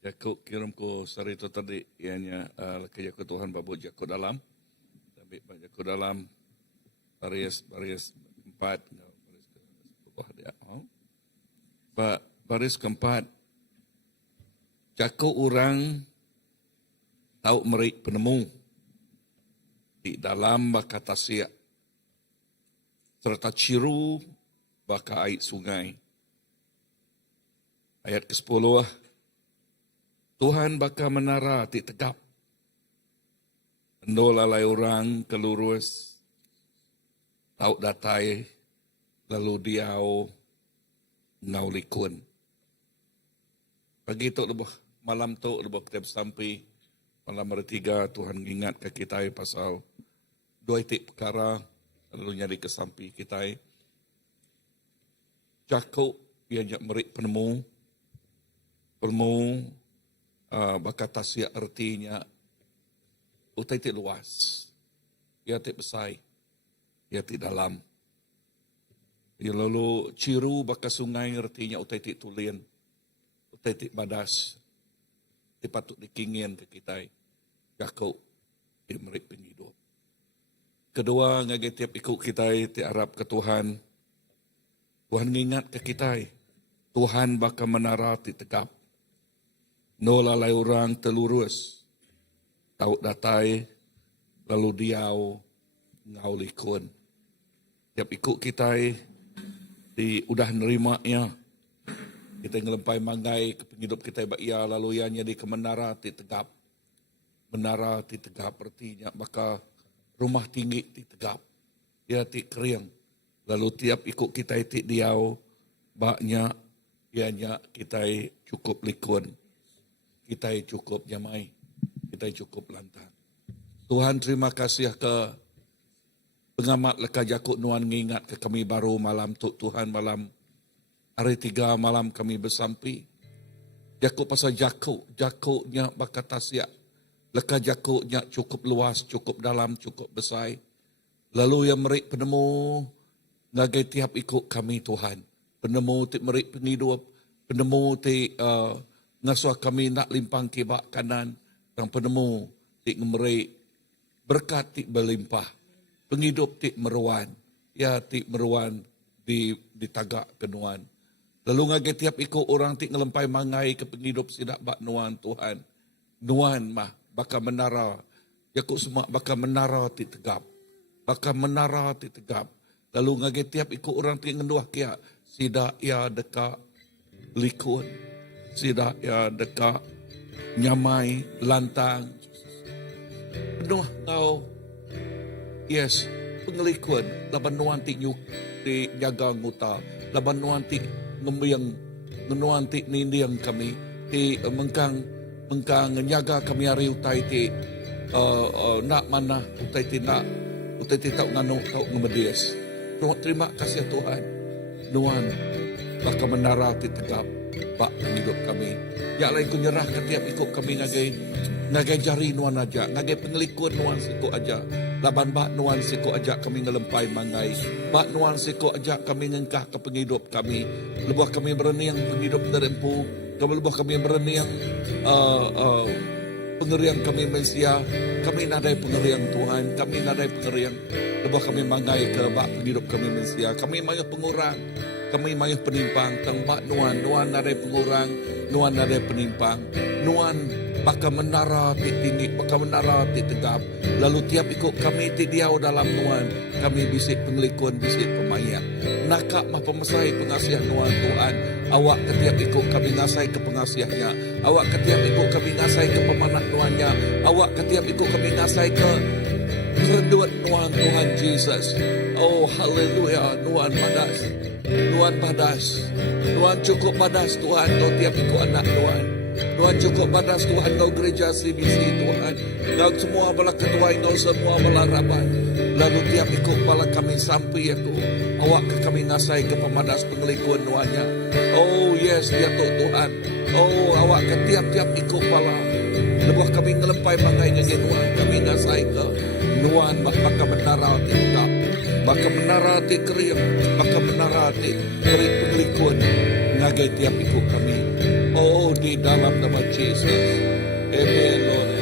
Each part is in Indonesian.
Yakuk kirim ko sarito tadi ianya kaya ko Tuhan babu jako dalam tapi jako dalam baris keempat baris keempat jako orang tahu merik penemu di dalam baka tasya serta ciru baka air sungai. Ayat ke-10 Tuhan baka menara ti tegap. Endo lalai orang kelurus tahu datai lalu diau ngau likun. Pagi tu lebah malam tu lebah kita sampai malam bertiga Tuhan ingat ke kita pasal dua itik perkara lalu nyari kesampi kita. Jakuk ia merik penemu baka tasya artinya utai ti luas, ia ti besai, ia ti dalam. Ya lalu ciru baka sungai artinya utai ti tulian, utai ti badas, ti patut dikingin ke kita. Jakau ti merik penghidup. Kedua ngagai tiap ikut kita ti harap ke Tuhan. Tuhan ngingat ke kita. Tuhan baka menara ti tegap. No lalai orang telurus, tahu datai, lalu diau ngau likun. Tiap ikut kita di udah nerimanya, kita ngelempai manggai ke penghidup kita ia lalu ianya di kemenara ti tegap. Menara ti tegap artinya maka rumah tinggi ti tegap, ia ti kering. Lalu tiap ikut kita ti diau baknya ianya kita cukup likun. Kita cukup jamai, kita cukup lantang. Tuhan terima kasih ke pengamat leka Jakuk nuan ngingat ke kami baru malam tu Tuhan malam hari 3 malam kami bersampi. Jakuk pasal Jakuknya baka tasya. Leka Jakuknya cukup luas, cukup dalam, cukup besar. Lalu yang merik penemu ngagai tiap ikut kami Tuhan. Penemu ti merik penghidup, penemu ti ngasuh kami nak limpang kibak kanan dan penemu ti ngemerik berkat ti berlimpah penghidup ti meruan ya ti meruan di tagak kenuan lalu ngagai tiap ikut orang ti ngelempai mangai ke penghidup sidak bak nuan Tuhan nuan mah baka menara yakuk semua baka menara ti tegap baka menara ti tegap lalu ngagai tiap ikut orang ti ngenduah kia sidak ya dekat likun sidak ya dekat nyamai lantang penuh kau yes pengelikun laban nuan ti nyuk di jaga nguta laban nuan ti ngembiang nuan ti nindiang kami ti mengkang nyaga kami hari utai ti nak mana utai ti tak nganu tau ngemedias. Terima kasih Tuhan nuan baka menara ti tegap Pak hidup kami. Ya lain ku nyerah ke tiap ikut kami ngagai jari nuan aja, ngagai pengelikun nuan siku aja. Laban bak nuan siku aja kami ngelempai mangai. Bak nuan siku aja kami ngengkah ke penghidup kami. Lebuh kami bereniang penghidup terempu. Lebuh kami bereniang pengeriang kami Mesia. Kami nadai pengeriang Tuhan. Kami nadai pengeriang. Lebuh kami mangai ke bak penghidup kami Mesia. Kami mayuh pengurang. Kami mayuh penimpang, tembak nuan nadai pengurang, nuan nadai penimpang, nuan baka menara ti tinggi, baka menara ti tegap. Lalu tiap ikut kami ti diau dalam nuan, kami bisik pengelikun, bisik pemayak. Nakak mah pemesai pengasihan nuan Tuhan. Awak ketiap ikut kami ngasai ke pengasihannya. Awak ketiap ikut kami ngasai ke pemanah nuannya. Awak ketiap ikut kami ngasai ke kerenduan nuan Tuhan Jesus. Oh haleluya, nuan padas. Nuan padas. Nuan cukup padas Tuhan. Kau tiap ikut anak Tuhan. Tuhan cukup padas Tuhan. Kau gereja CBC Tuhan. Kau semua bala ketua. Kau semua bala rabat. Lalu tiap ikut bala kami sampai aku. Awak ke kami ngasai ke pemadas pengelikuan nuannya. Oh yes dia Tuhan. Oh awak ke tiap-tiap ikut bala. Lebuh kami ngelempai mangai ngagi nuan. Kami ngasai ke nuan baka menara tidak. Baka menara ti keriang, baka menara ti perik pengelikun ngagai tiap ikut kami. Oh, di dalam nama Yesus. Amen, Lord.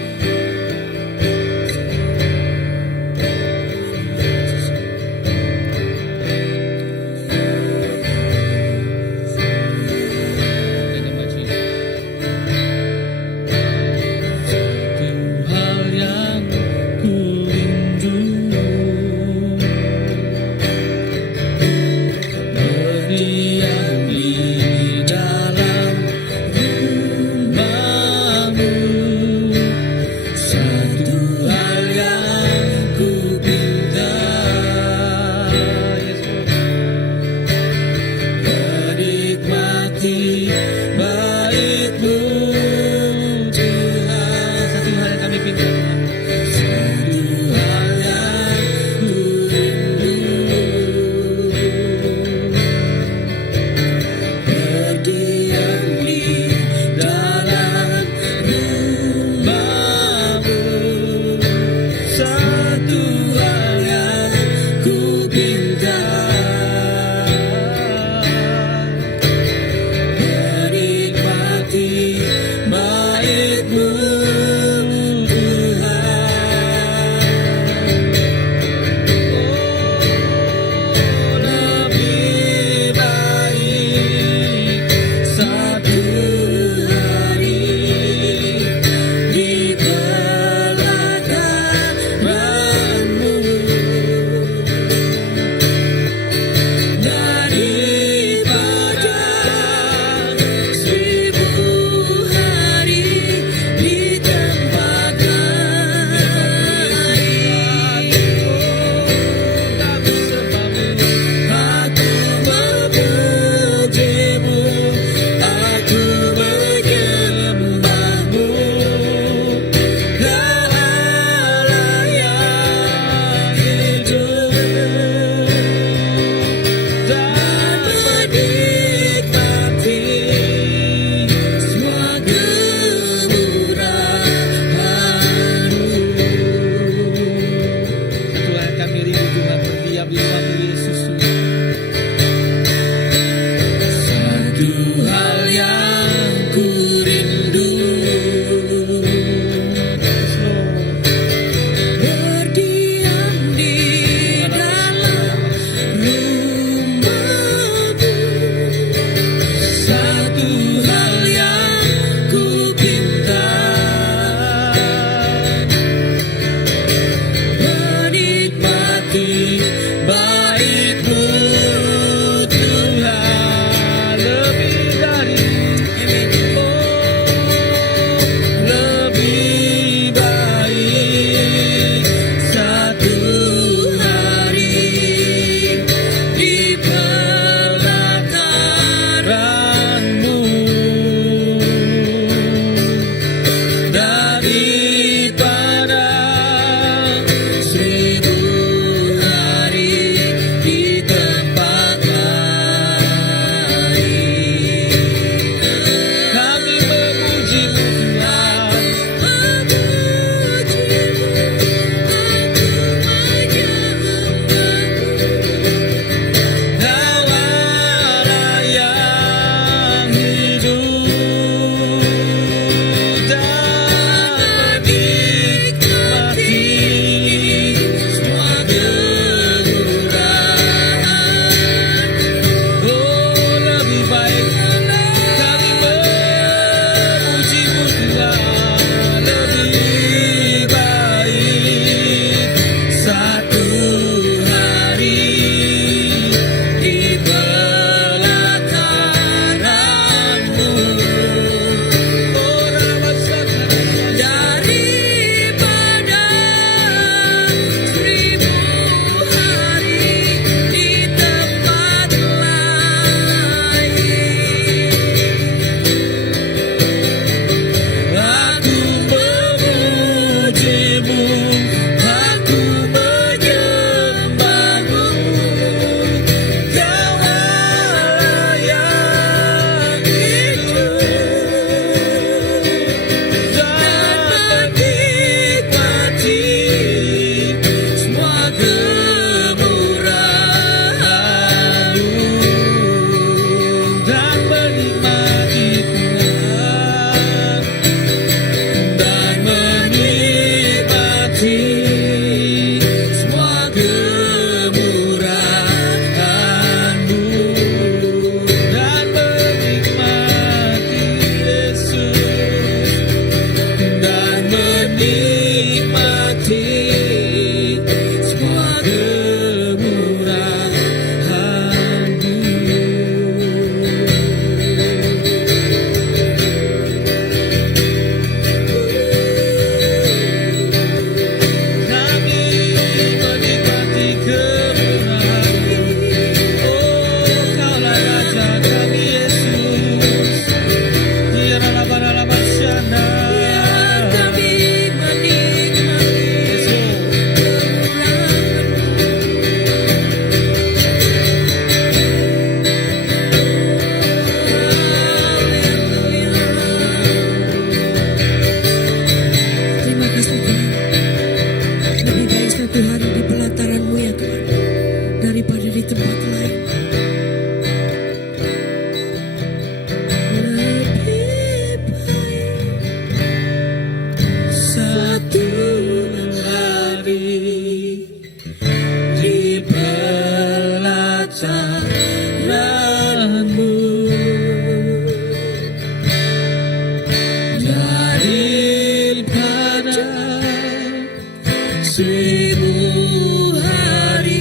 1000 hari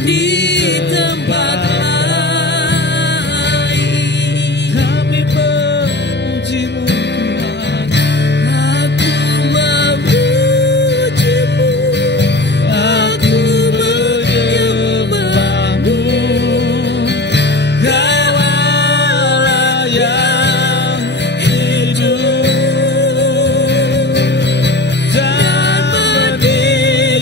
di tempat lain. Kami memuji-Mu Tuhan, Aku memuji-Mu, aku menyembah-Mu. Kau Allah yang hidup dan meninggikan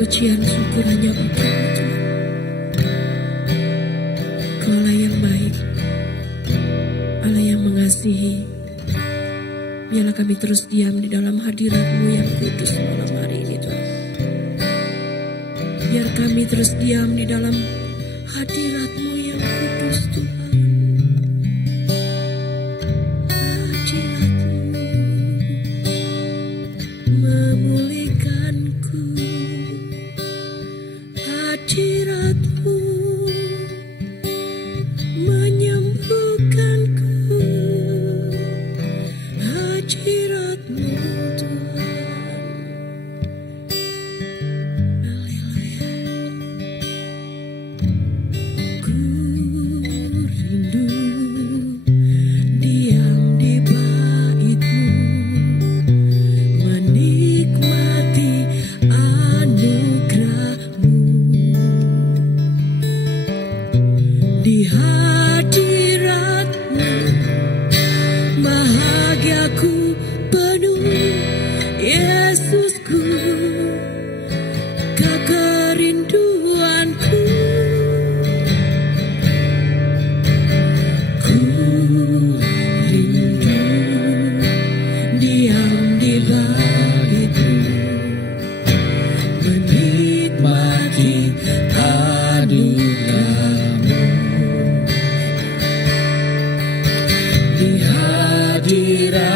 pujian syukur hanya bagimu Tuhan. Kau Allah yang baik, Allah yang mengasihi. Biarlah kami terus diam di dalam hadirat-Mu yang kudus malam hari ini Tuhan. Biar kami terus diam di dalam hadirat-Mu yang kudus Tuhan. Hadirat-Mu memulihkanku, hadirat-Mu menyembuhkanku, hadirat-Mu Tuhan. Haleluya. Ku rindu diam di bait-Mu, menikmati anugerah-Mu. Di hadirat-Mu bahagiaku penuh, Yesusku, Kau kerinduanku. Ku rindu diam di bait-Mu, menikmati anugerah-Mu. Di hadirat-Mu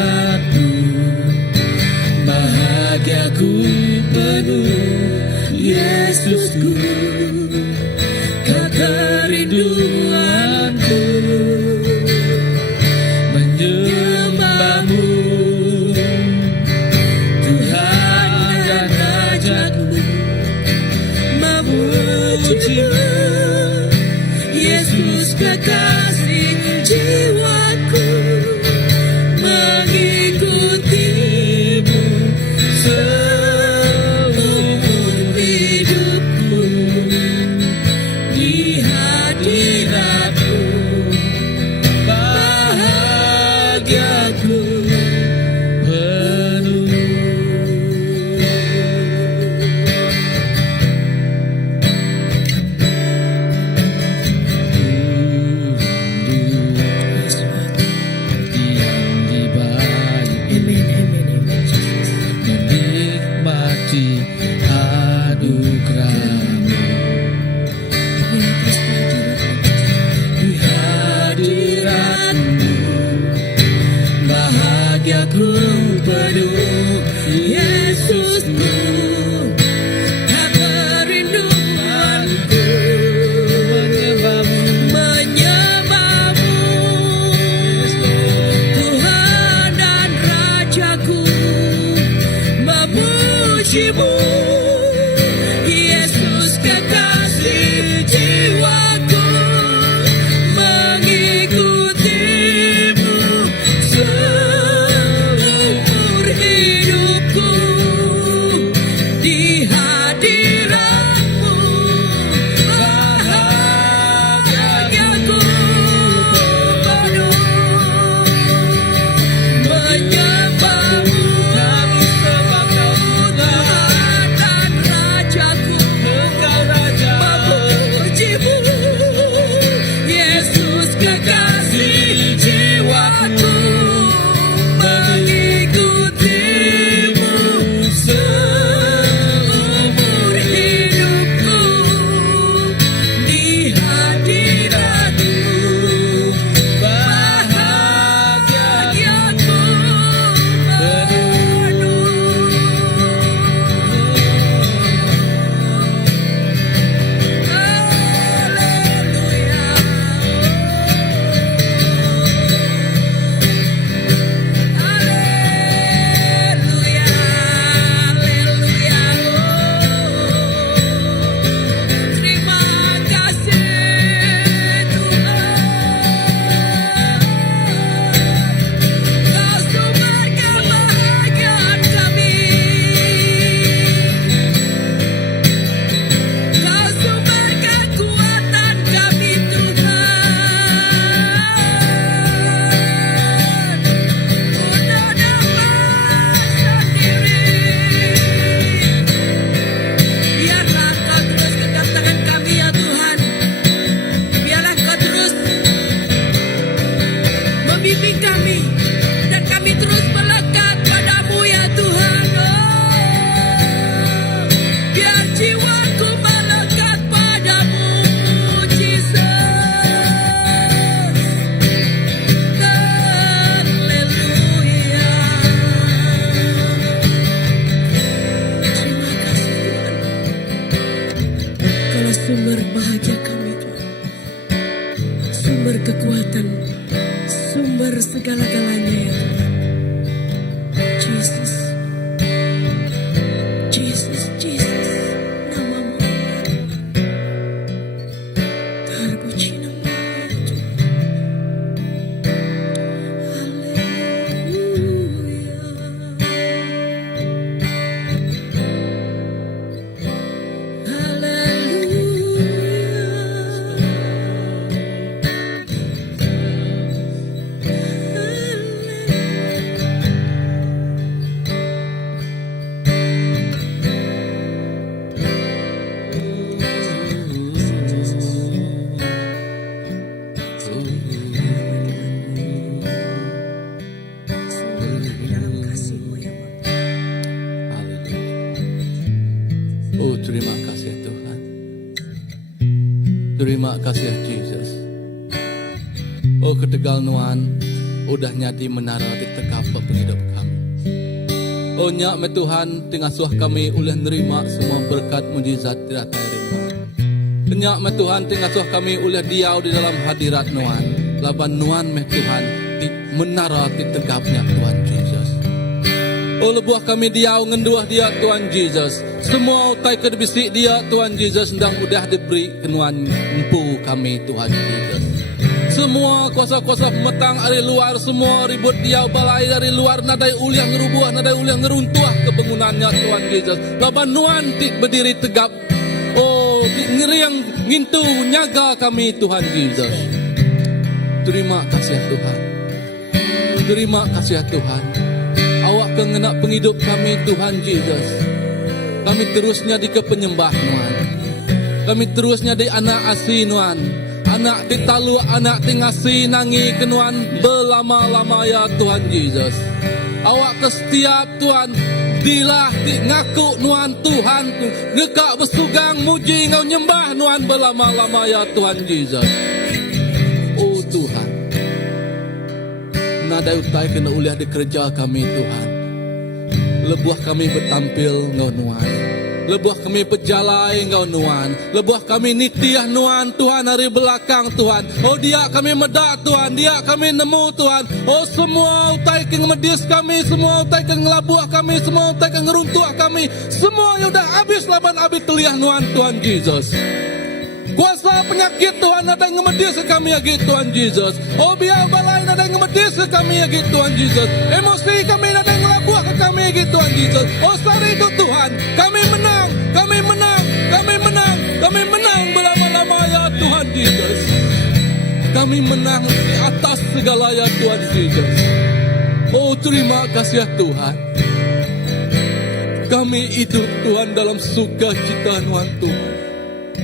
bahagiaku penuh, Yesusku, Kau kerinduanku. Menyembah-Mu Tuhan dan Raja-Ku, memuji-Mu Yesus kekasih jiwaku. Mengikuti-Mu seumur hidupku. Di hadirat-Mu bahagiaku penuh. Diam di bait-Mu, menikmati anugerah-Mu. Di hadirat-Mu bahagiaku penuh, Yesusku, Kau kerinduanku. Menyembah-Mu Tuhan dan Raja-Ku, memuji-Mu Yesus kekasih jiwaku. Mengikuti-Mu seumur hidupku. Di hadirat-Mu bahagiaku penuh. Menyembah-Mu Tuhan terima kasih Tuhan. Terima kasih Jesus. Oh ketegal nuan, udah nyati menara di tegap penghidup kami. Oh nyak me Tuhan, tingasuh kami oleh nerima semua berkat mujizat tidak nuan. Nyak me Tuhan, tingasuh kami oleh diau di dalam hadirat nuan. Laban nuan me Tuhan, di menara di tegapnya Tuhan Jesus. Oh lebuah kami diau ngenduah dia Tuhan Jesus. Semua utai kedebisi dia Tuhan Jesus, sedang udah diberi kenuan empu kami Tuhan Jesus. Semua kuasa-kuasa pemetang dari luar, semua ribut dia balai dari luar, nadai uliang ngerubuah, nadai uliang ngeruntuah kebangunannya Tuhan Yesus. Laban nuan tik berdiri tegap, oh tik ngeriang ngintu nyaga kami Tuhan Yesus. Terima kasih Tuhan. Terima kasih Tuhan. Awak kengenak penghidup kami Tuhan Yesus. Kami terusnya di kepenyembah nuan. Kami terusnya di anak asih nuan. Anak ditalu, anak tingasi nangi kenuan belama-lama ya Tuhan Yesus. Awak ke setiap Tuhan, dilah di ngaku nuan Tuhan, ngekak bersugang muji ngau nyembah nuan belama-lama ya Tuhan Yesus. Oh Tuhan, nadai utai kena uliah di kerja kami Tuhan. Lebuah kami bertampil ngau nuan. Lebuah kami pejalai engkau nuan. Lebuah kami nitiah nuan Tuhan hari belakang Tuhan. Oh dia kami medak Tuhan. Dia kami nemu Tuhan. Oh semua utai ke medis kami. Semua utai ke ngelabuah kami. Semua utai ke ngeruntuah kami. Semua yang udah habis laban habis teliah nuan Tuhan Yesus. Kuasa penyakit Tuhan ada yang ngemedis ke kami lagi Tuhan Yesus. Oh biar balai ada yang ngemedis ke kami lagi Tuhan Yesus. Emosi kami ada yang ngelabuah ke kami lagi Tuhan Yesus. Oh sari itu Tuhan, kami menang, kami menang, kami menang, kami menang berlama-lama ya Tuhan Yesus. Kami menang di atas segala ya Tuhan Yesus. Oh terima kasih ya Tuhan. Kami hidup Tuhan dalam sukacita nuan Tuhan.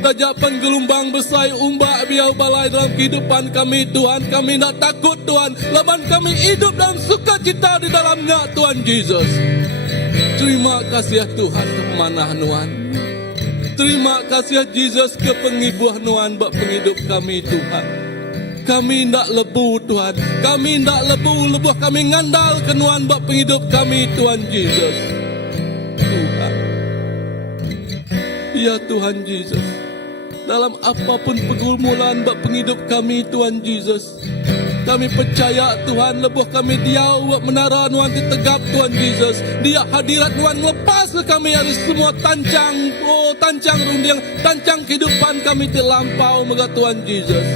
Tajapan gelombang besar umbak biau balai dalam kehidupan kami Tuhan. Kami tak takut Tuhan. Laban kami hidup dalam sukacita di dalamnya Tuhan Yesus. Terima kasih ya Tuhan kemanah nuan. Terima kasih ya Yesus ke pengibuah nuan bak penghidup kami Tuhan. Kami tak lebu Tuhan. Kami tak lebu lebuh kami ngandal ke nuan bak penghidup kami Tuhan Yesus. Tuhan. Ya Tuhan Yesus. Dalam apapun pergumulan bak penghidup kami Tuhan Yesus. Kami percaya Tuhan lebuh kami diau buat menara nuan ditegap Tuhan Yesus. Dia hadirat nuan melepas ke kami dari semua tancang. Oh tancang rundiang, tancang kehidupan kami terlampau mega Tuhan Yesus.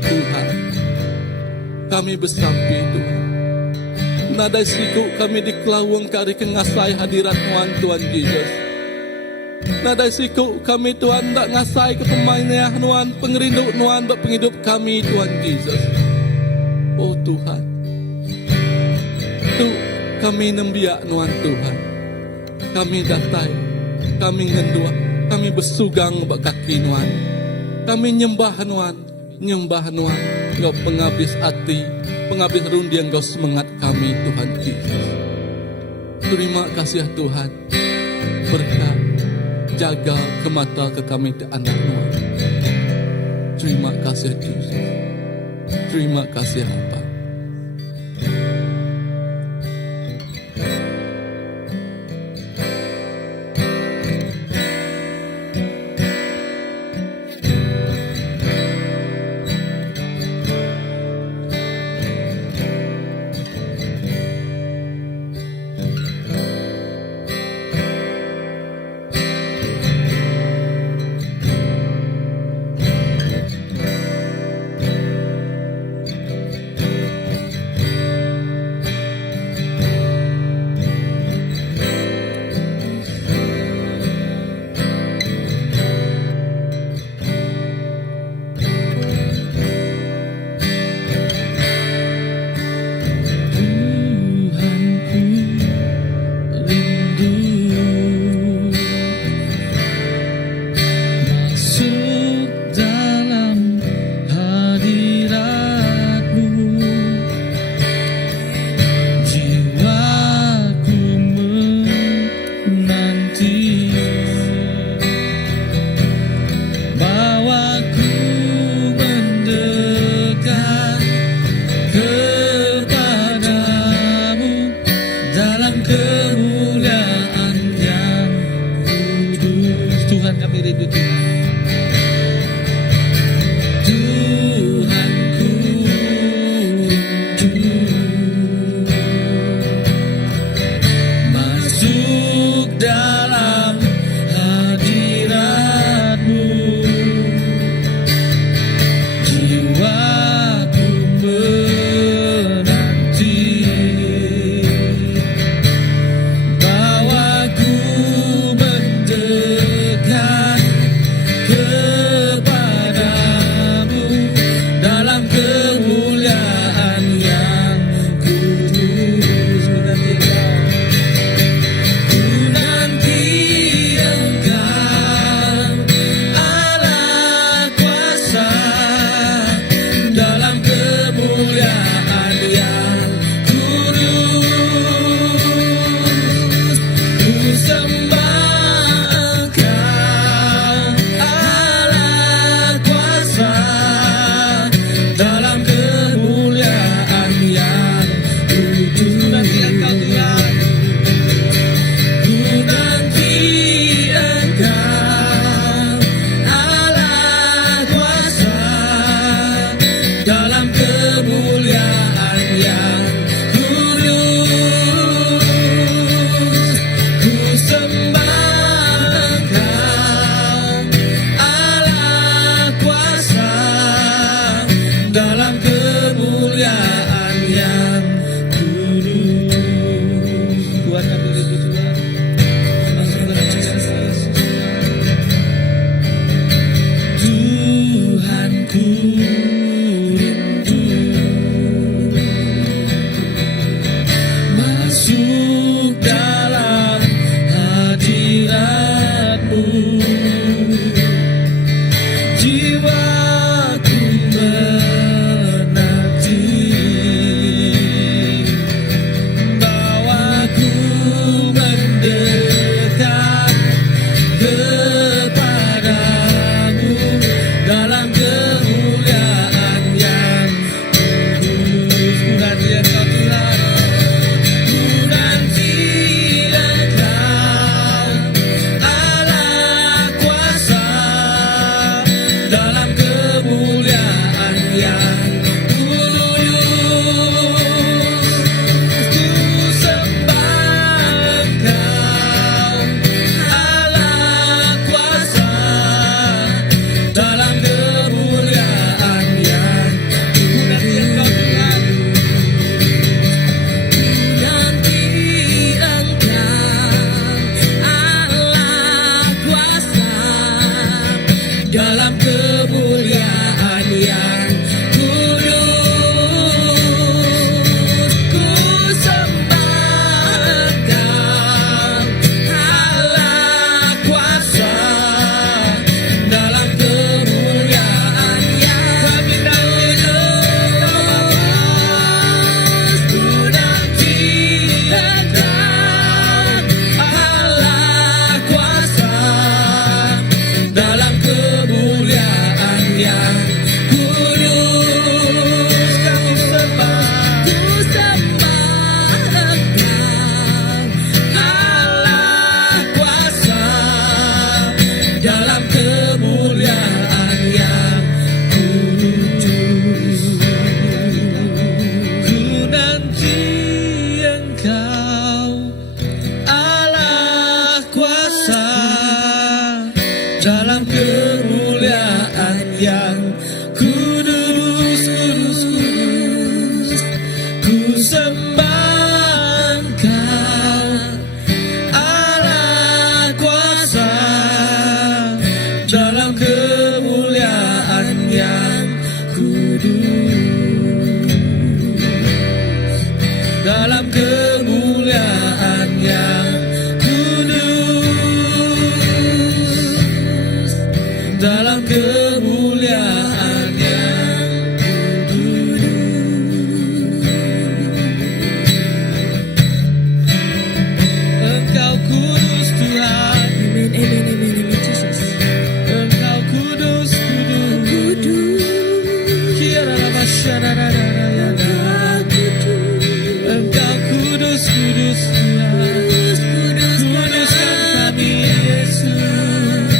Tuhan, kami bersampi Tuhan. Nadai siku kami dikelawang kari kengasai hadirat nuan Tuhan Yesus. Nadai siku kami Tuhan tak ngasai ke pemainnya nuan pengerindu nuan bak penghidup kami Tuhan Yesus. Oh Tuhan, tu kami nembiak nuan Tuhan. Kami datai, kami ngendua, kami bersugang bak kaki nuan. Kami nyembah nuan, nyembah nuan. Engkau penghabis hati, penghabis rundi engkau semangat kami Tuhan Yesus. Terima kasih Tuhan. Berkat jaga ke mata ke kami ke anak nuan. Terima kasih Yesus. Terima kasih Bapa. Tuhan, kami rindu Tuhan. Tuhanku rindu masuk dalam hadirat-Mu. Jiwaku menanti, bawaku mendekat kepadamu dalam kemuliaan yang kudus. Ku nanti Engkau, Allah kuasa, dalam kemuliaan yang kudus. Ku sembah Engkau, Allah kuasa, dalam kemuliaan yang kudus. Ku nanti Engkau Tuhan, ku nanti Engkau, Allah kuasa, dalam kemuliaan yang kudus. Ku sembah Engkau, Allah kuasa, dalam kemuliaan yang kudus. Tuhan, kami rindu Tuhan. Masuk dalam Yesus. Tuhanku rindu masuk dalam hadirat-Mu. Jiwaku menanti, bawaku mendekat kepadamu dalam kemuliaan yang kudus. Ku nanti Engkau Tuhan, ku nanti Engkau, Allah kuasa, dalam kemuliaan yang kudus. Ku sembah Engkau, Allah kuasa, dalam kemuliaan yang kudus. Nanti Engkau, Allah kuasa, dalam kemuliaan yang kudus. Ku sembah Engkau, Allah kuasa, dalam kemuliaan yang kami nanti Engkau Bapa. Ku nanti Engkau, Allah kuasa, dalam kemuliaan yang kudus. Kami sembah, ku sembah Engkau, Allah kuasa, dalam kemuliaan yang kudus. Ku nanti Engkau, Allah kuasa, dalam kemuliaan yang kudus, kudus, kudus. Ku sembah Engkau, Allah kuasa, dalam kemuliaan yang kudus, dalam kemuliaan yang kudus, dalam kemuliaan yang kudus. Engkau kudus Tuhan, Amin, amin, amin, amin, Jesus. Engkau kudus, kudus, Kudus, Kira masyarakat. Engkau kudus, kudus Tuhan. Kuduskan kami Yesus.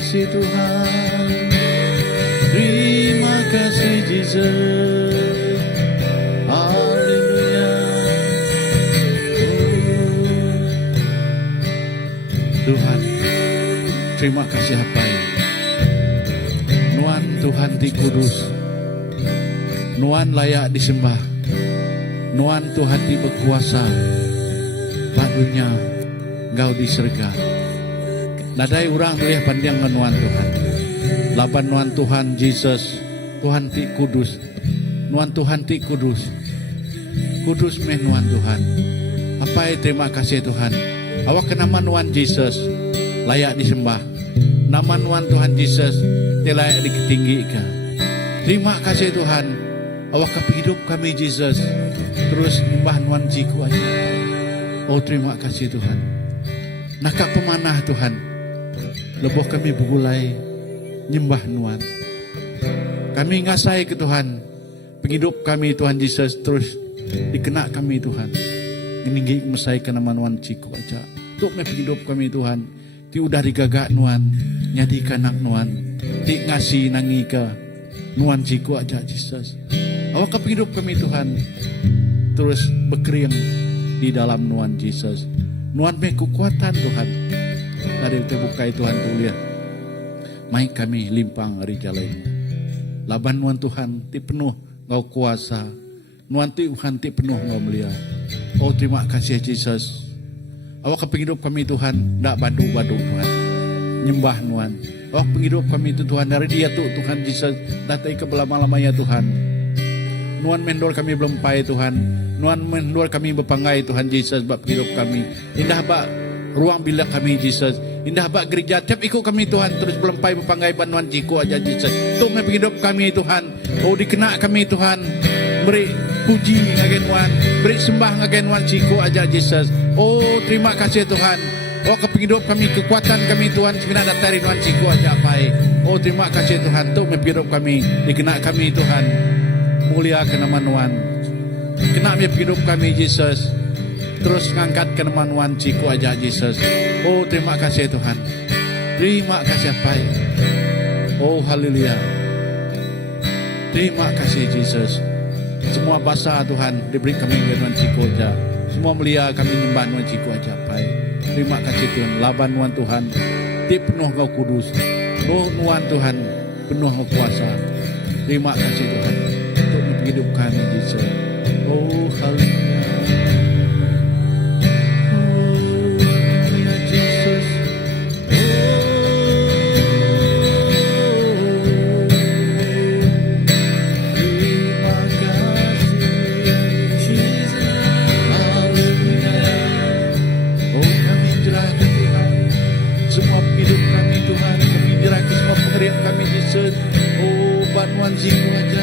kasih Tuhan. Terima kasih Jesus. Haleluya. Tuhan, terima kasih Hapai. Nuan Tuhan ti kudus. Nuan layak disembah. Nuan Tuhan ti berkuasa. Padunya Engkau di surga. Nadai urang lihat pandang Nuan Tuhan. Laban Nuan Tuhan Jesus. Tuhan ti kudus. Nuan Tuhan ti kudus. Kudus meh Nuan Tuhan. Hapai terima kasih Tuhan. Awak nama Nuan Jesus layak disembah. Nama Nuan Tuhan Jesus layak diketinggikan. Terima kasih Tuhan. Awak hidup kami Jesus. Terus nyembah Nuan jiku aja. Oh terima kasih Tuhan. Nakak pemanah Tuhan. Leboh kami begulai nyembah Nuan. Kami ngasai ke Tuhan. Penghidup kami Tuhan Jesus terus dikena kami Tuhan. Meninggi mesai ke nama Nuan ciku aja. Untuk penghidup kami Tuhan. Ti udah digagak Nuan. Nyadi kanak Nuan. Ti ngasih nangi ke Nuan ciku aja Jesus. Awak penghidup kami Tuhan. Terus berkering di dalam Nuan Jesus. Nuan me kekuatan Tuhan. Dari terbukai Tuhan tu lihat. Mai kami limpang hari jalanmu. Laban Nuan Tuhan ti penuh Engkau kuasa. Nuan Tuhan ti penuh Engkau mulia. Oh terima kasih Jesus. Awak penghidup kami Tuhan. Tak badu-badu Tuhan. Nyembah Nuan. Awak penghidup kami itu Tuhan. Dari dia tu Tuhan Jesus. Datai ke belama-lamanya Tuhan. Nuan mendor kami belempai Tuhan. Nuan mendor kami berpanggai Tuhan Jesus. Bab hidup kami. Indah bak ruang bila kami Jesus. Indah bak gereja. Tiap ikut kami Tuhan. Terus belempai berpanggai Nuan jiku aja Jesus. Untuk hidup kami Tuhan. Oh dikena kami Tuhan. Beri puji ngagen Nuan. Beri sembah ngagen Nuan jiku aja Jesus. Oh terima kasih Tuhan. Oh kehidup kami, kekuatan kami Tuhan. Sebenarnya datari Nuan jiku aja apai. Oh terima kasih Tuhan. Untuk hidup kami. Dikena kami Tuhan. Mulia ke nama Nuan. Kena hidup kami Jesus. Terus ngangkat ke nama Nuan ciku aja Jesus. Oh terima kasih Tuhan. Terima kasih Pai. Oh haleluya. Terima kasih Jesus. Semua bahasa Tuhan diberi kami ke Nuan ciku aja. Semua mulia kami nyembah Nuan ciku aja Pai. Terima kasih Tuhan. Laban Nuan Tuhan. Ti penuh Kau kudus. Oh Nuan Tuhan. Penuh Kau kuasa. Terima kasih Tuhan. Hidup kami Jesus. Oh haleluya. Oh Jesus. Terima kasih Jesus. Haleluya. Oh kami menyerahkan Tuhan. Semua hidup kami Tuhan. Kami menyerahkan semua pengerik kami Jesus. Oh banuan ziku aja.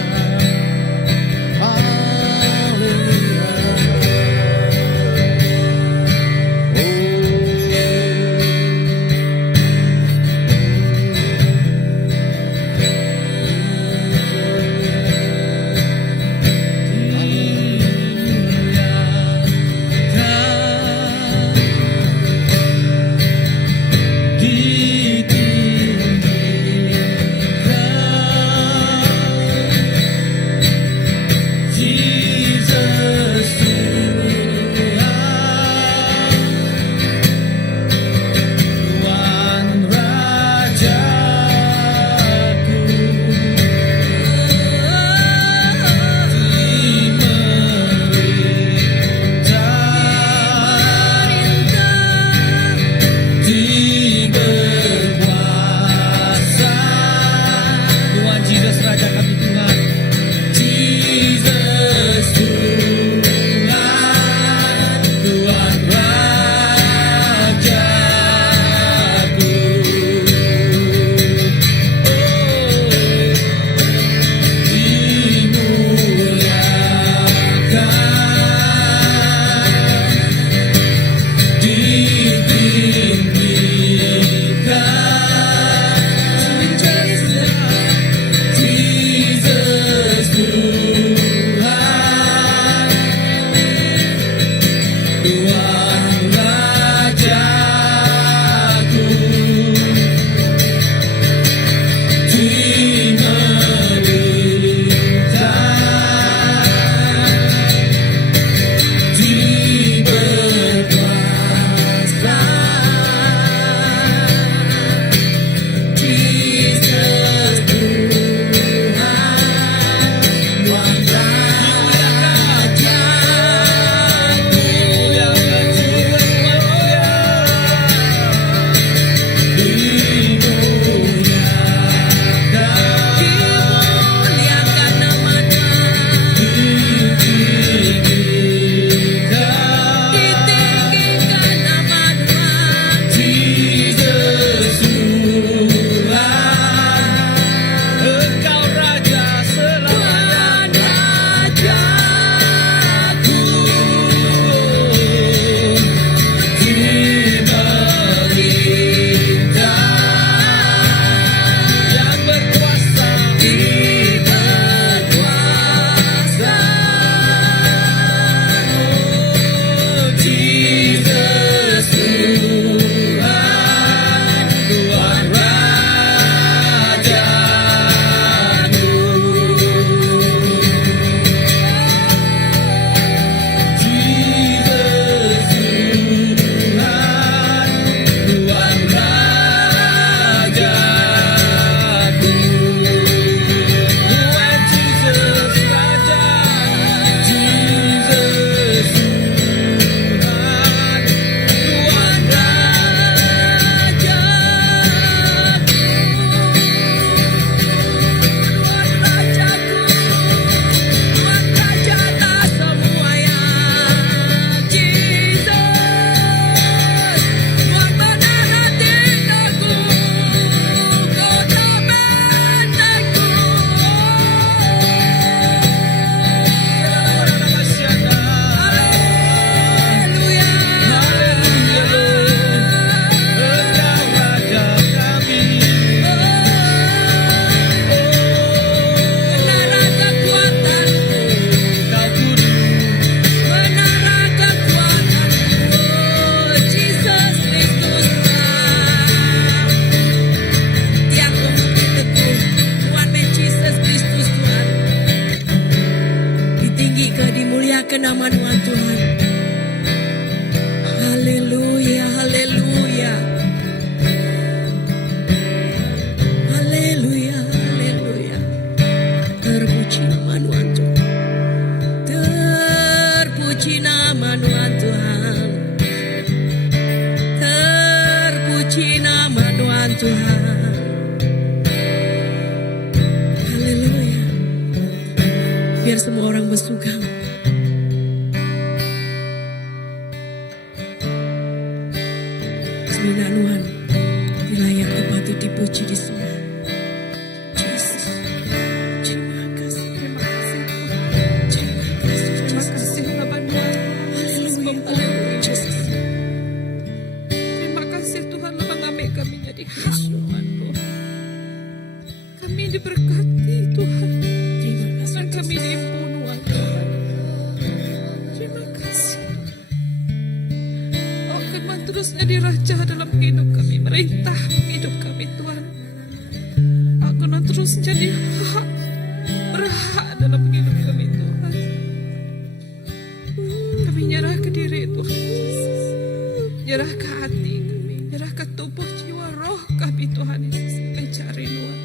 memuliakan nama Tuhan. Haleluya, haleluya. Haleluya, haleluya. Terpuji nama Tuhan. Terpuji nama Tuhan. Terpuji nama Tuhan. Haleluya. Biar semua orang bersuka. Semina Tuhan dilayak dipati dipuji disembah. Yesus, terima kasih, terima kasih, terima kasih, Bapak Tuhan. Haleluya, Yesus. Terima kasih Tuhan, Bapak kami jadi khas Tuhan. Kami diberkati Tuhan. Terima kasih. Dan kami diimpun Tuhan. Terima kasih. Oh, firman terus jadi raja dalam hidup kami, merintah hidup kami Tuhan. Aku terus jadi berhak dalam hidup kami Tuhan. Kami nyerah ke diri Tuhan Yesus. Nyerah ke hati kami, nyerah ke tubuh jiwa roh kami Tuhan Yesus. Kami cari Tuhan.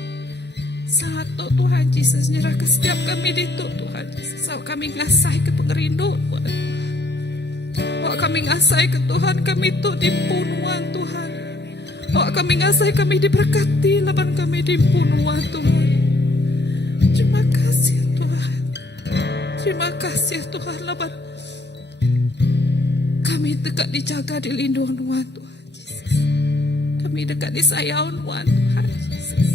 Satu Tuhan Yesus, nyerah ke setiap kami itu Tuhan Yesus. So, kami ngasai ke pengerindu Tuhan. Oh, kami ngasai ke Tuhan, kami itu dimpunuan Tuhan. Oh, kami ngasai, kami diberkati, laban kami dimpunuan Tuhan. Terima kasih Tuhan. Terima kasih Tuhan, laban kami dekat dijaga, dilindungi Tuhan Yesus. Kami dekat disayang Tuhan Yesus.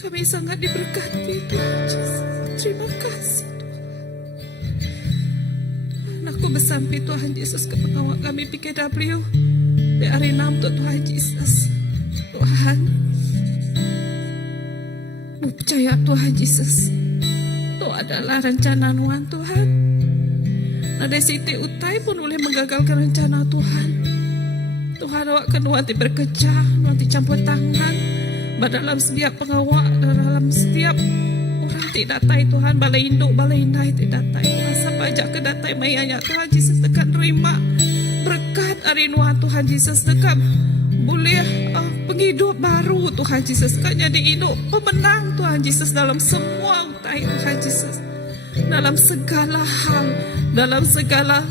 Kami sangat diberkati Tuhan Yesus. Terima kasih Tuhan. Aku bersampai Tuhan Yesus ke pengawal kami PKW di hari 6 Tuhan Yesus. Tuhan, mau percaya Tuhan Yesus, itu adalah rencana Tuhan. Ada Siti Utai pun boleh menggagalkan rencana Tuhan. Tuhan awak nanti bekerja, nanti campur tangan dalam setiap pengawal, dalam setiap orang tidak datai Tuhan, balai induk, balai indai tidak datai Tuhan, sampai ajak ke datai mayanya Tuhan Yesus dekat terima berkat hari Tuhan Yesus dekat boleh penghidup baru Tuhan Yesus, dekat jadi hidup pemenang Tuhan Yesus dalam semua utai Tuhan Yesus, dalam segala hal, dalam segala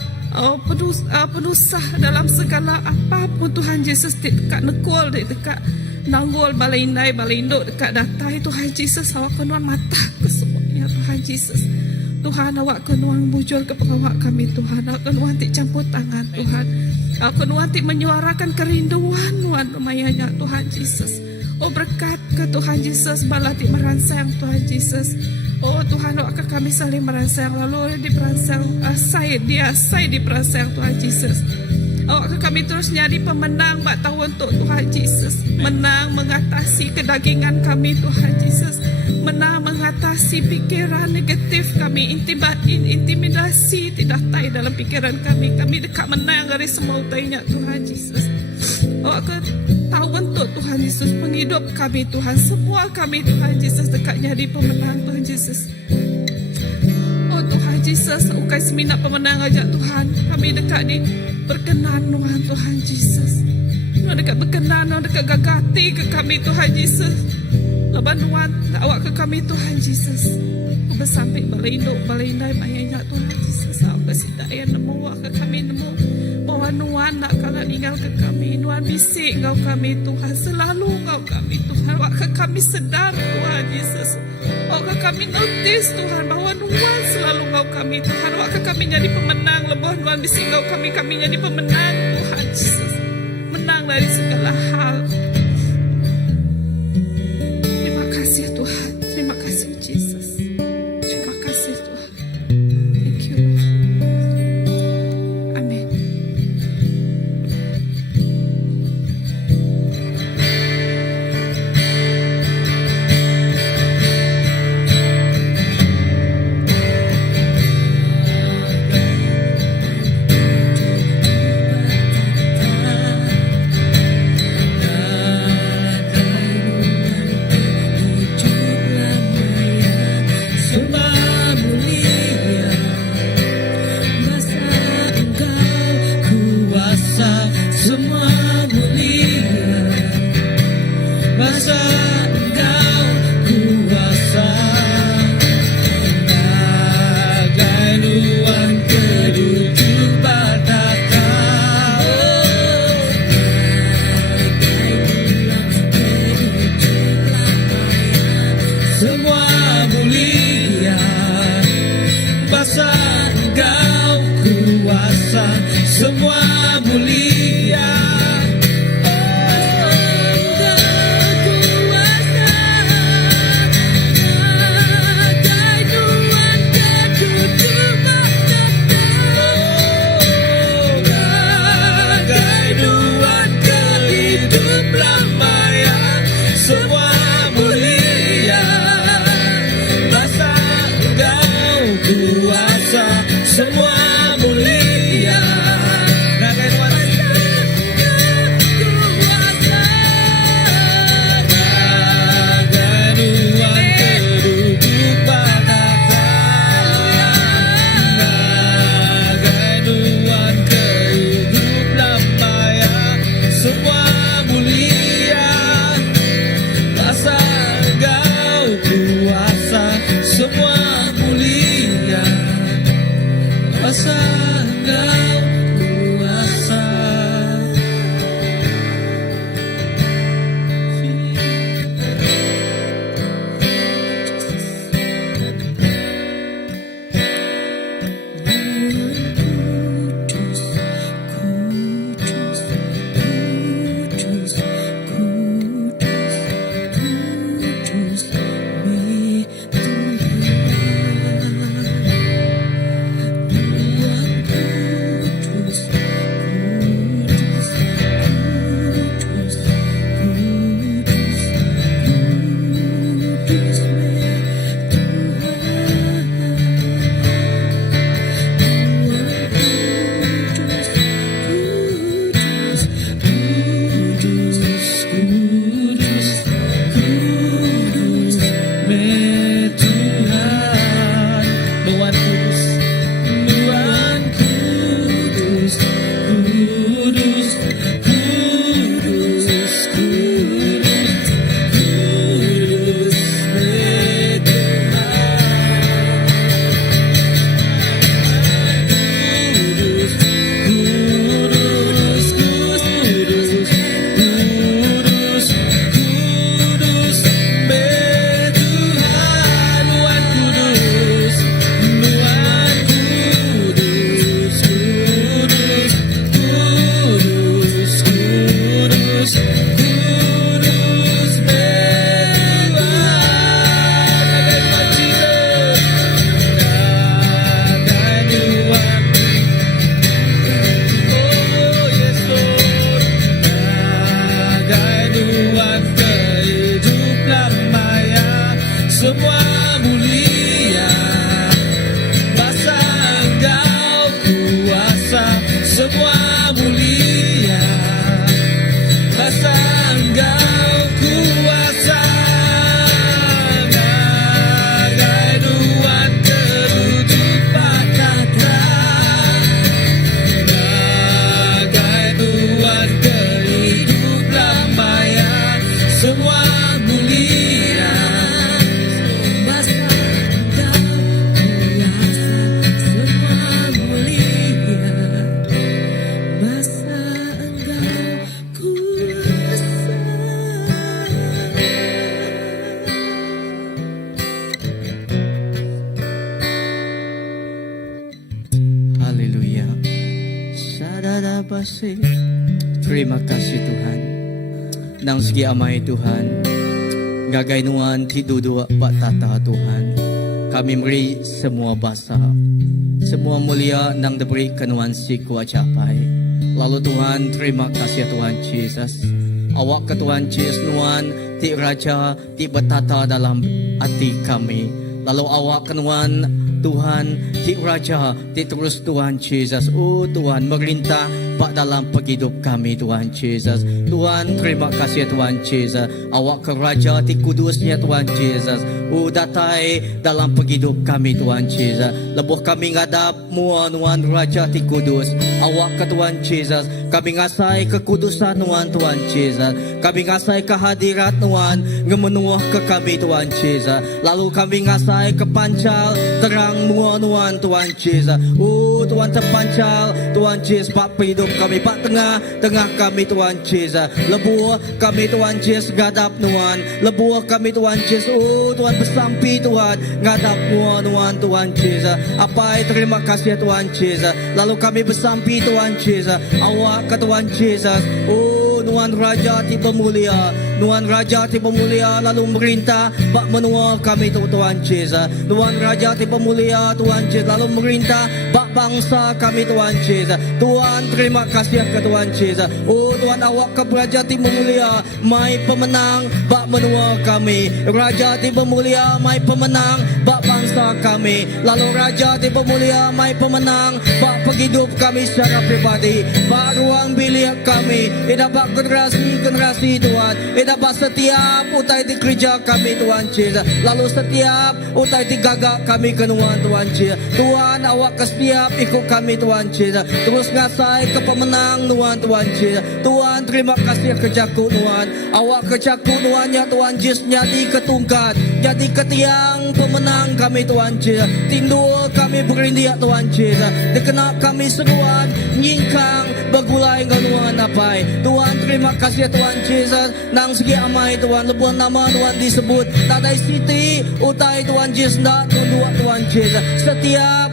penusah, dalam segala apapun Tuhan Yesus dekat nekul, dekat nanggul, balai indai, balai induk dekat datai Tuhan Yesus. Awak kenuan mata ke semuanya Tuhan Yesus. Tuhan awak kenuan bujur ke pengawak kami Tuhan. Awak kenuan tik campur tangan Tuhan. Awak kenuan tik menyuarakan kerinduan Tuhan lumayannya Tuhan Yesus. Oh, berkat ke Tuhan Yesus, bala tik merangsang Tuhan Yesus. Oh Tuhan, awak ke kami saling merangsang, lalu diperangsang, saya diperangsang Tuhan Yesus. Awak ke kami terus jadi pemenang bak tahun untuk Tuhan Yesus. Menang mengatasi kedagingan kami Tuhan Yesus. Menang mengatasi pikiran negatif kami, intimidasi tidak tay dalam pikiran kami. Kami dekat menang dari semua utainya Tuhan Yesus. Awak ke tahun untuk Tuhan Yesus, penghidup kami Tuhan, semua kami Tuhan Yesus dekat jadi pemenang Tuhan Yesus. Oh Tuhan Yesus, ukai seminat pemenang aja Tuhan. Kami dekat di berkenan Tuhan Yesus. Tuhan dekat berkenan, Tuhan dekat gagati ke kami Tuhan Yesus. Laban Tuhan, awak ke kami Tuhan Yesus. Bersampai balai induk, balai indai mayanya Tuhan Yesus. Awak kesidaya nemu, awak ke kami nemu. Bahwa Tuhan nak kalah tinggal ke kami. Tuhan bisik engkau kami Tuhan. Selalu engkau kami Tuhan. Awak ke kami sedar Tuhan Yesus. Awak ke kami notice Tuhan bahwa Tuhan selalu engkau kami Tuhan. Awak ke kami jadi pemenang. Lebih Tuhan bisik engkau kami jadi pemenang Tuhan Yesus. Menang dari segala hal. Terima kasih Tuhan. Terima kasih Yesus. Terima kasih Tuhan. Thank you Lord. Amin. semua mulia. Basa Engkau kuasa, semua mulia. Semua mulia, ragai Tuhan keduduk batakan, ragai Tuhan keduduk lambaya. Semua mulia, basa Engkau kuasa, semua mulia. Basa Engkau kuasa. Semua mulia, basa Engkau kuasa. Semua mulia, basa Engkau kuasa. Ragai Tuhan keduduk batakan, ragai Tuhan keduduk lambaya. Semua mulia, basa Engkau kuasa. Semua mulia, basa Engkau kuasa. Haleluya. Sadada basi. Terima kasih Tuhan. Nang segi amai Tuhan, gagainuan ti dudua patata Tuhan. Kami beri semua basa, semua mulia nang diberi kenuan si kuacapai. Lalu Tuhan, terima kasih Tuhan Yesus. Awak ke Tuhan Yesus nuan ti raja ti betata dalam hati kami. Lalu awak kenuan Tuhan ti raja ti terus Tuhan Yesus. Oh Tuhan merintah pak dalam penghidup kami Tuhan Yesus. Tuhan terima kasih Tuhan Yesus. Awak ke raja ti kudusnya Tuhan Yesus. Oh datai dalam penghidup kami Tuhan Yesus. Lebuh kami ngadap mua nuan raja ti kudus. Awak ke Tuhan Yesus. Kami ngasai kekudusan nuan Tuhan Yesus. Kami ngasai kehadirat nuan ngemenuah ke kami Tuhan Yesus. Lalu kami ngasai kepancal terang mua nuan Tuhan Yesus. Oh Tuhan terpancal Tuhan Yesus pak hidup dalam kami, Pak tengah kami Tuhan Yesus. Lebuh kami Tuhan Yesus ngadap Tuhan. Lebuh kami Tuhan Yesus. Oh Tuhan bersampi Tuhan ngadap Tuhan Yesus. Apa terima kasih Tuhan Yesus. Lalu kami bersampi Tuhan Yesus. Awak ke Tuhan Yesus. Oh Tuhan Raja ti pemulia, Tuhan Raja ti pemulia lalu merintah bak menua kami Tuhan Yesus. Tuhan Raja ti pemulia Tuhan Yesus lalu merintah bak bangsa kami Tuhan Yesus. Tuhan terima kasih ke Tuhan Yesus. Oh Tuhan awak ke Raja ti pemulia, mai pemenang bak menua kami. Raja ti pemulia mai pemenang bak bangsa kami. Lalu Raja ti pemulia mai pemenang bak penghidup kami secara pribadi. Bak ruang bilik kami. Dapat generasi Tuhan. Dapat setiap utai di kerja kami Tuhan Yesus. Lalu setiap utai di gagak kami kenuan Tuhan Yesus. Tuhan awak ke setiap ikut kami Tuhan Yesus. Terus ngasai ke pemenang Tuhan Yesus. Tuhan terima kasih kerjaku Tuhan. Awak kerjaku Tuhan ya Tuhan Yesus jadi ketungkat, jadi ketiang pemenang kami Tuhan Yesus. Tindul kami berindia Tuhan Yesus. Dikena kami seruan nyingkang bergulai nganuan apai. Tuhan terima kasih Tuhan Yesus. Nang segi amai Tuhan lebuan nama Tuhan disebut. Tadai siti utai Tuhan Yesus nak tunduk Tuhan Yesus. Setiap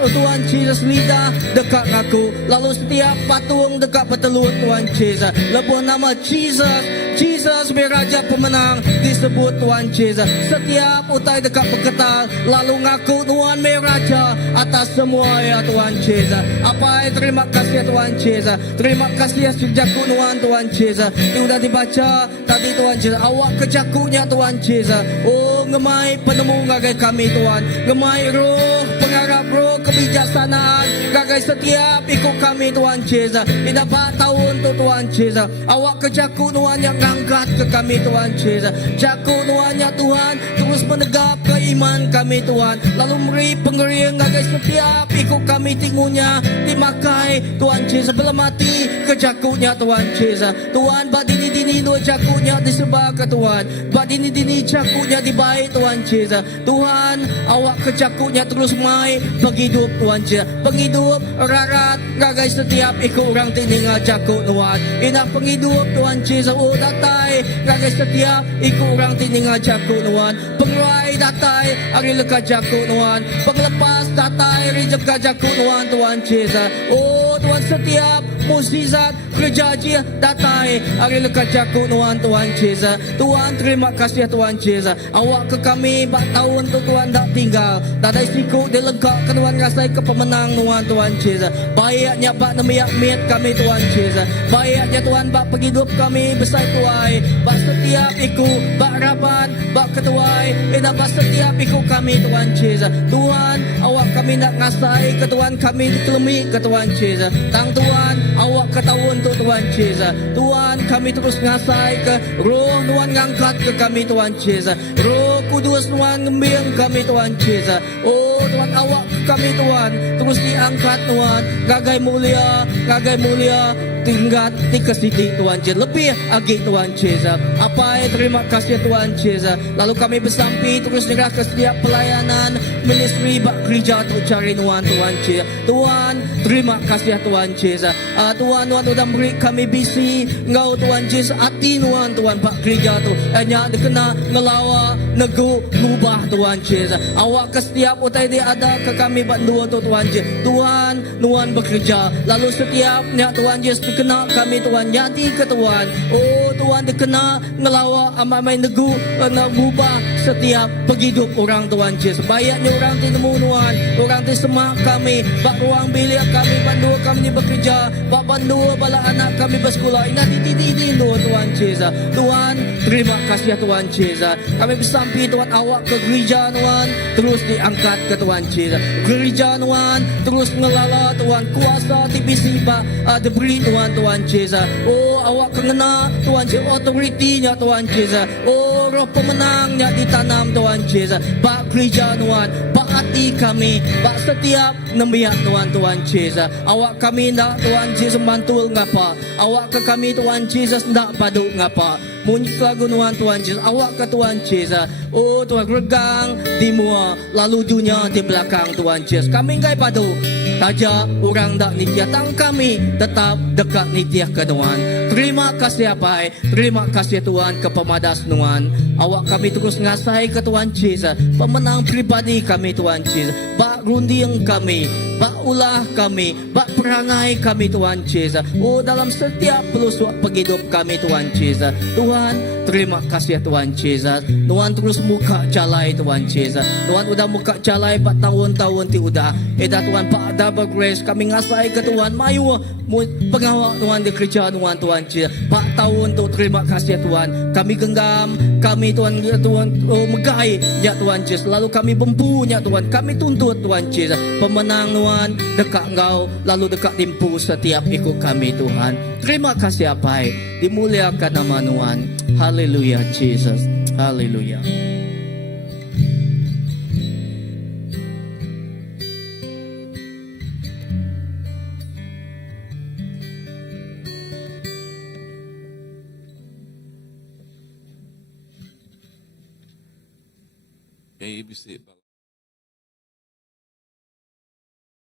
Tuhan Yesus lidah dekat aku. Lalu setiap patung dekat petelut Tuhan Yesus. Lebuan nama Jesus beraja pemenang disebut Tuhan Yesus. Setiap utai dekat bergetar lalu ngaku Tuhan beraja atas semua ya Tuhan Yesus. Apa terima kasih Tuhan Yesus. Terima kasih sejakku Tuhan Yesus. Sudah dibaca tadi Tuhan Yesus. Awak kejakunya Tuhan Yesus. Oh ngemai penemu ngagai kami Tuhan. Ngemai roh pengarap roh kebijaksanaan ngagai setiap ikut kami Tuhan Yesus. Dapat tahun tu Tuhan Yesus. Awak kejaku Tuhan yang angkat ke kami Tuhan Yesus. Jaku Tuhan ya Tuhan terus menegap ke iman kami Tuhan. Lalu beri pengering ngagai setiap ikut kami tingunya dimakai Tuhan Yesus. Belum mati kejakunya Tuhan Yesus. Tuhan bak dini dua jakunya disebar ke Tuhan. Bak dini jakunya dibaik Tuhan Yesus. Tuhan awak kejakunya terus mai penghidup Tuhan Yesus. Penghidup rarat ngagai setiap ikut orang tinggal jakuk Tuhan. Ina penghidup Tuhan Yesus. Oh datai ngagai setiap ikut orang tinggal jakuk Tuhan. Pengerai datai hari lekat jakuk Tuhan. Penglepas datai hari jaga jakuk Tuhan Yesus. Oh Tuhan setiap mukjizat kerja dia datai hari lekat jakuk Tuhan Yesus. Tuhan terima kasih Tuhan Yesus. Awak ke kami bak tahun tu Tuhan tak tinggal. Tadai siku dia lengkap ke Tuhan rasai ke pemenang Tuhan Yesus. Baiknya bak nemiak miat kami Tuhan Yesus. Baiknya Tuhan bak penghidup kami besar tuai. Bak setiap ikut bak rapat bak ketuai. Bak setiap ikut kami Tuhan Yesus. Tuhan awak kami nak ngasai ke Tuhan kami dikelemi ke Tuhan Yesus. Tang Tuhan awak ke tahun tu Tuhan Yesus. Tuhan kami terus ngasai ke roh Tuhan ngangkat ke kami Tuhan Yesus. Roh Kudus Tuhan ngembing kami Tuhan Yesus. Oh Tuhan awak ke kami Tuhan terus diangkat Tuhan. Gagai mulia tingkat di kesiti Tuhan Yesus. Lebih lagi Tuhan Yesus. Apa terima kasih Tuhan Yesus. Lalu kami bersampi terus nyerah ke setiap pelayanan ministry bak gereja untuk cari Tuhan Yesus. Tuhan terima kasih Tuhan Yesus. Tuhan sudah beri kami bisi Engkau Tuhan Yesus hati Tuhan bak gereja tu hanya dikena ngelawa negu ngubah Tuhan Yesus. Awak ke setiap utai dia ada ke kami bantu tu Tuhan Yesus. Tuhan bekerja. Lalu setiapnya Tuhan Yesus dikena kami Tuhan jadi ke Tuhan. Oh Tuhan dikena ngelawa amai negu ngubah setiap penghidup orang Tuhan Yesus. Bayaknya orang di nemu Tuhan. Orang di semak kami bak ruang bilik kami bantu kami bekerja. Bak bantu bala anak kami bersekolah. Ina di Tuhan Yesus. Tuhan terima kasih Tuhan Yesus. Kami bersampi Tuhan awak ke gereja Tuhan terus diangkat ke Tuhan Yesus. Gereja Tuhan terus ngelala Tuhan kuasa TPC bak diberi Tuhan Yesus. Oh awak kena Tuhan Yesus otoritinya Tuhan Yesus. Oh roh pemenangnya ditanam Tuhan Yesus. Bak gereja Tuhan bak hati kami bak setiap nembiak Tuhan Yesus. Awak kami nak Tuhan Yesus bantul ngapa. Awak ke kami Tuhan Yesus nak padu ngapa. Munyi lagu Tuhan Yesus. Awak ke Tuhan Yesus. Oh Tuhan regang di mua lalu dunia di belakang Tuhan Yesus. Kami ngai padu Taja orang dak nitia tang kami tetap dekat nitia ke Tuhan. Terima kasih Apai, terima kasih Tuhan ke pemadas Tuhan. Awak kami terus ngasai ke Tuhan Yesus. Pemenang pribadi kami Tuhan Yesus. Bak runding kami, bak ulah kami, bak perangai kami Tuhan Yesus. Oh dalam setiap pelusuk penghidup kami Tuhan Yesus. Tuhan terima kasih Tuhan Yesus. Tuhan terus muka jalai Tuhan Yesus. Tuhan udah muka jalai 4 tahun-tahun ti udah. Eda Tuhan Pak double grace kami ngasai ke Tuhan mayu pengawal Tuhan di kerja Tuhan Tuhan Yesus. 4 tahun tu terima kasih Tuhan. Kami genggam, kami Tuhan megai ya Tuhan Yesus. Lalu kami bempu ya Tuhan. Kami tuntut Tuhan Yesus. Pemenang Tuhan dekat Engkau lalu dekat timpu setiap ikut kami Tuhan. Terima kasih Apai. Dimuliakan nama Tuhan. Haleluya Jesus. Haleluya. ABC